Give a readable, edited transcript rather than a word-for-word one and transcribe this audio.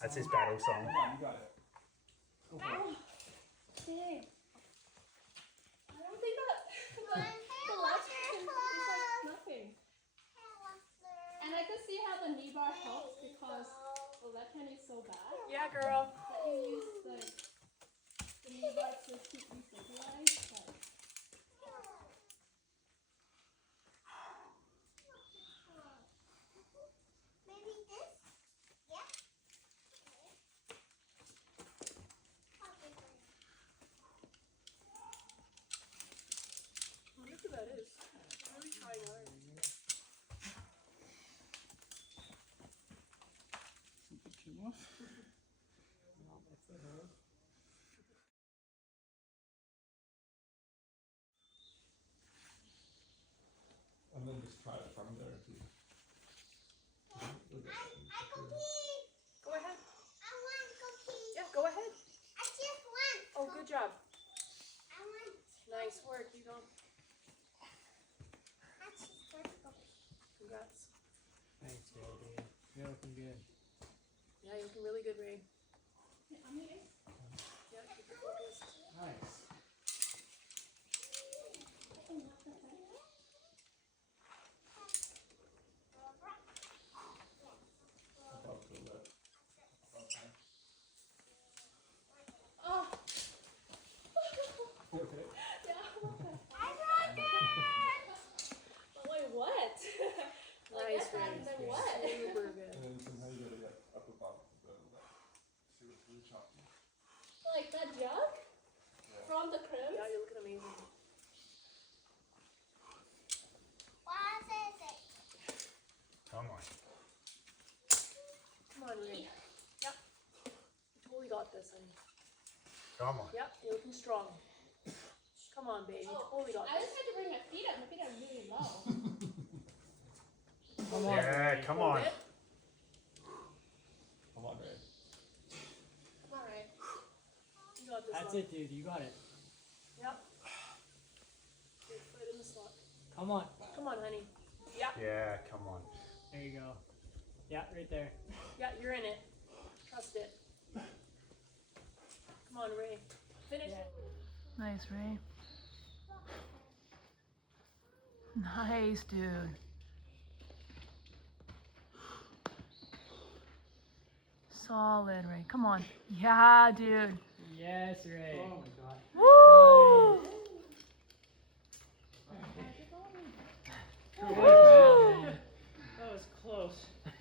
That's his battle song. Come on, you got it. Go for it. Dang. I don't think that the left hand is like nothing. And I could see how the knee bar helps because the left hand is so bad. Yeah, girl. That you use the knee bar to keep you stabilized. But I wonder who that is. I'm really trying hard. Chin off. And then just try it from there too. Go ahead. Yeah, go ahead. Oh, good job. Nice work. You go. Congrats. Thanks, baby. You're looking good. Yeah, you're looking really good, Ray. I'm here. Yeah, keep it focused. Nice. Above the lip. Okay. Oh. Okay. Yeah. Wait, what? Like Nice, that, Ray. and then what? Super good. And then somehow you gotta get up above the lip. See what's really choppy. Like that jug Yeah. from the crib. Yeah, you're looking amazing. Come on. Come on, Ray. Yep. You totally got this, honey. Come on. Yep, you're looking strong. Come on, baby. You totally got I this. just had to bring my feet up. My feet are really low. Come on. Yeah, come on. Hold it. Come on, Ray. Come on, Ray. You got this. That's one. it, dude. You got it. Yep. Your foot in the slot. Come on. Come on, honey. Yeah. Yeah, come on. There you go. Yeah, right there. Yeah, you're in it. Trust it. Come on, Ray. Finish. Yeah. Nice, Ray. Nice, dude. Solid, Ray. Come on. Yeah, dude. Yes, Ray. Oh my god. Woo!